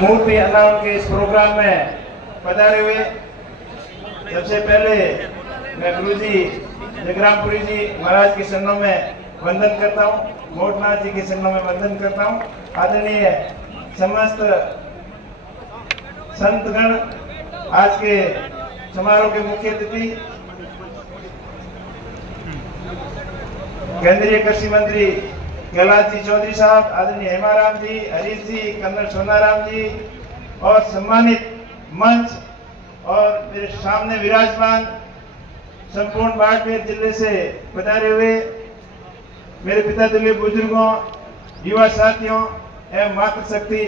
मूर्ति अनावरण के इस प्रोग्राम में पधारे हुए सबसे पहले मैं गुरुजी जगरामपुरी जी महाराज के चरणों में वंदन करता हूँ, मोटनाथ जी के चरणों में वंदन करता हूँ। आदरणीय समस्त संतगण, आज के समारोह के मुख्य अतिथि केंद्रीय कृषि मंत्री कैलाश जी चौधरी साहब, आदरणीय हेमाराम जी, हरीश जी, कर्नल सोनाराम जी और सम्मानित मंच और मेरे सामने विराजमान संपूर्ण बाड़मेर जिले से पधारे हुए मेरे पिता तुल्य बुजुर्गों, युवा साथियों एवं मातृशक्ति,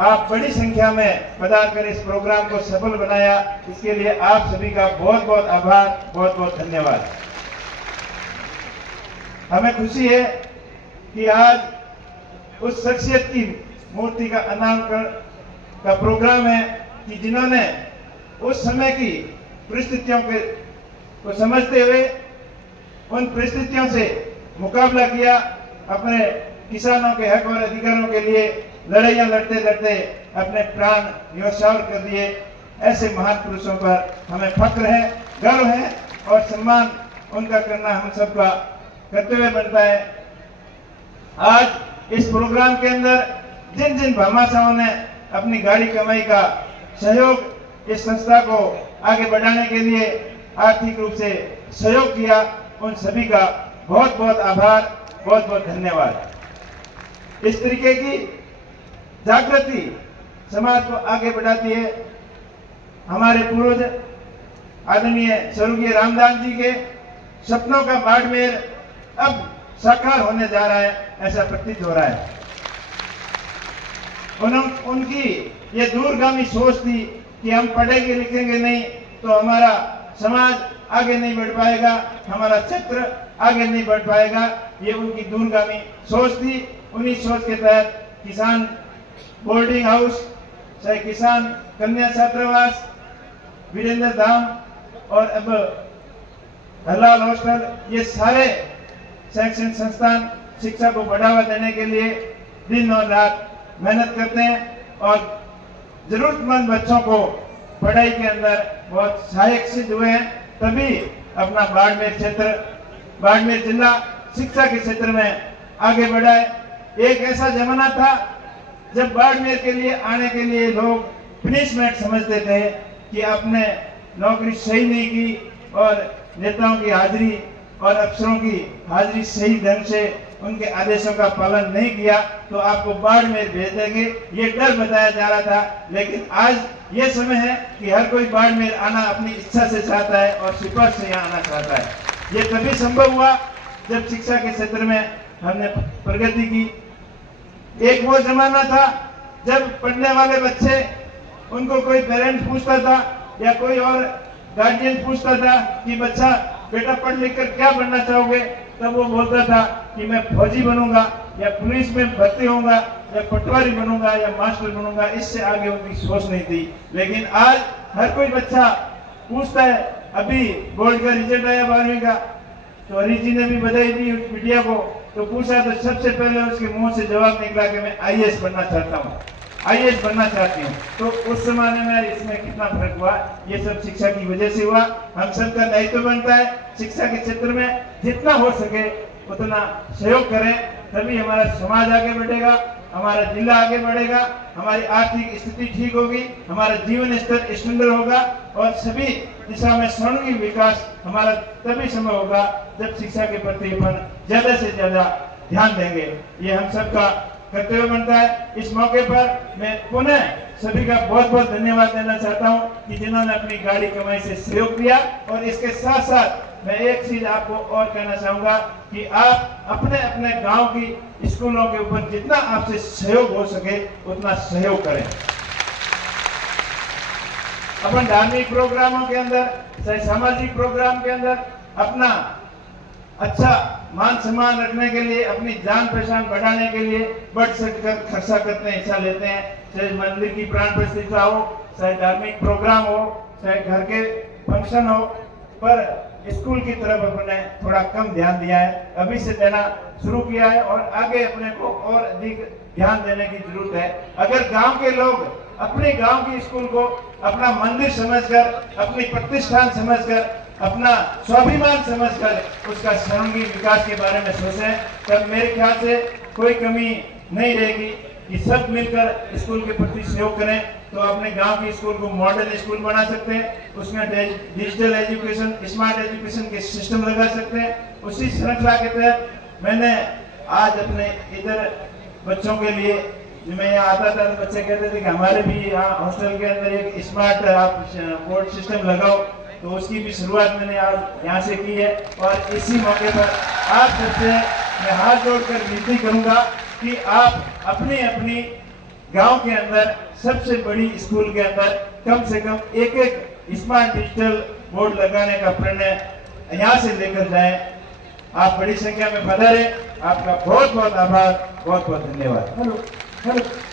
आप बड़ी संख्या में पधार कर इस प्रोग्राम को सफल बनाया, इसके लिए आप सभी का बहुत बहुत आभार, बहुत बहुत धन्यवाद। हमें खुशी है कि आज उस शख्सियत की मूर्ति का अनावरण का प्रोग्राम है कि जिन्होंने उस समय की परिस्थितियों को समझते हुए उन परिस्थितियों से मुकाबला किया, अपने किसानों के हक और अधिकारों के लिए लड़ाइयां लड़ते लड़ते अपने प्राण न्योछावर कर दिए। ऐसे महान पुरुषों पर हमें फक्र है, गर्व है और सम्मान उनका करना हम सबका कर्तव्य बनता है। आज इस प्रोग्राम के अंदर जिन जिन भामाशाहों ने अपनी गाड़ी कमाई का सहयोग इस संस्था को आगे बढ़ाने के लिए आर्थिक रूप से सहयोग किया, उन सभी का बहुत बहुत आभार, बहुत बहुत धन्यवाद। इस तरीके की जागृति समाज को आगे बढ़ाती है। हमारे पूर्वज आदरणीय स्वर्गीय रामदास जी के सपनों का बाड़मेर अब साकार होने जा रहा है, ऐसा प्रतीत हो रहा है। उनकी ये दूरगामी सोच थी कि हम पढ़ेंगे लिखेंगे नहीं तो हमारा समाज आगे नहीं बढ़ पाएगा, हमारा क्षेत्र आगे नहीं बढ़ पाएगा, ये उनकी दूरगामी सोच थी। उन्हीं सोच के तहत किसान बोर्डिंग हाउस, चाहे किसान कन्या छात्रावास, वीरेंद्र धाम और अब हलाल हॉस्टल, ये सारे शैक्षणिक संस्थान शिक्षा को बढ़ावा देने के लिए दिन और रात मेहनत करते हैं और जरूरतमंद बच्चों को पढ़ाई के अंदर बहुत सहायक सिद्ध हुए हैं। तभी अपना बाड़मेर क्षेत्र, बाड़मेर जिला शिक्षा के क्षेत्र में आगे बढ़ा है। एक ऐसा जमाना था जब बाड़मेर के लिए आने के लिए लोग पनिशमेंट समझते थे कि आपने नौकरी सही नहीं की और नेताओं की हाजिरी और अफसरों की हाजिरी सही ढंग से उनके आदेशों का पालन नहीं किया तो आपको बाड़मेर भेज देंगे, ये डर बताया जा रहा था। लेकिन आज ये समय है कि हर कोई बाड़मेर आना अपनी इच्छा से चाहता है और सिफारिश से यहाँ आना चाहता है। ये तभी संभव हुआ जब शिक्षा के क्षेत्र में हमने प्रगति की। एक वो जमाना था जब पढ़ने वाले बच्चे, उनको कोई पेरेंट्स पूछता था या कोई और गार्जियन पूछता था कि बच्चा बेटा पढ़ लिख कर क्या बनना चाहोगे, तब वो बोलता था कि मैं फौजी बनूंगा या पुलिस में भर्ती होऊंगा या पटवारी बनूंगा या मास्टर बनूंगा, इससे आगे उनकी सोच नहीं थी। लेकिन आज हर कोई बच्चा पूछता है। अभी बोर्ड का रिजल्ट आया 12वीं का, तो हरीश जी ने भी बधाई दी मीडिया को, तो पूछा तो सबसे पहले उसके मुंह से जवाब निकला कि मैं आईएएस बनना चाहता हूँ, आईएएस बनना चाहती हूँ। तो उस जमाने में इसमें कितना फर्क हुआ, ये सब शिक्षा की वजह से हुआ। हम सबका दायित्व बनता है शिक्षा के क्षेत्र में जितना हो सके उतना सहयोग करें, तभी हमारा समाज आगे बढ़ेगा, हमारा जिला आगे बढ़ेगा, हमारी आर्थिक स्थिति ठीक होगी, हमारा जीवन स्तर सुंदर होगा और सभी दिशा में स्वर्णिम विकास हमारा तभी संभव होगा जब शिक्षा के प्रति अपन ज्यादा से ज्यादा ध्यान देंगे। ये हम सबका कर्तव्य बनता है। इस मौके पर मैं पुनः सभी का बहुत बहुत धन्यवाद देना चाहता हूं कि जिन्होंने अपनी गाड़ी कमाई से सहयोग दिया। और इसके साथ साथ मैं एक चीज आपको और कहना चाहूंगा कि आप अपने अपने गांव की स्कूलों के ऊपर जितना आपसे सहयोग हो सके उतना सहयोग करें। अपन धार्मिक प्रोग्रामों के अंदर, चाहे सामाजिक प्रोग्राम के अंदर अपना अच्छा मान सम्मान रखने के लिए, अपनी जान पहचान बढ़ाने के लिए बढ़ चढ़कर खर्चा करते हैं, हिस्सा लेते हैं। चाहे मंदिर की प्राण प्रतिष्ठा हो, चाहे धार्मिक प्रोग्राम हो, चाहे घर के फंक्शन हो, पर स्कूल की तरफ अपने थोड़ा कम ध्यान दिया है, अभी से देना शुरू किया है और आगे अपने को और अधिक ध्यान देने की जरूरत है। अगर गांव के लोग अपने गांव के स्कूल को अपना मंदिर समझकर, अपनी प्रतिष्ठान समझकर, अपना स्वाभिमान समझकर उसका सर्वांगीण विकास के बारे में सोचें, तब मेरे ख्याल से कोई कमी नहीं रहेगी कि सब मिलकर स्कूल के प्रति सहयोग करें तो अपने गांव के स्कूल को मॉडल स्कूल बना सकते हैं, उसमें डिजिटल एजुकेशन, स्मार्ट एजुकेशन के सिस्टम लगा सकते हैं। उसी श्रृंखला के तहत मैंने आज अपने इधर बच्चों के लिए, मैं यहाँ आता था तो बच्चे कहते थे कि हमारे भी यहाँ हॉस्टल के अंदर एक स्मार्ट आप बोर्ड सिस्टम लगाओ, तो उसकी भी शुरुआत मैंने आज यहाँ से की है। और इसी मौके पर आप सबसे मैं हाथ जोड़कर विनती करूंगा कि आप अपनी अपनी गांव के अंदर सबसे बड़ी स्कूल के अंदर कम से कम एक स्मार्ट डिजिटल बोर्ड लगाने का प्रणय यहाँ से लेकर जाएं। आप बड़ी संख्या में पधारे। आपका बहुत बहुत आभार, बहुत बहुत धन्यवाद। Hello hello.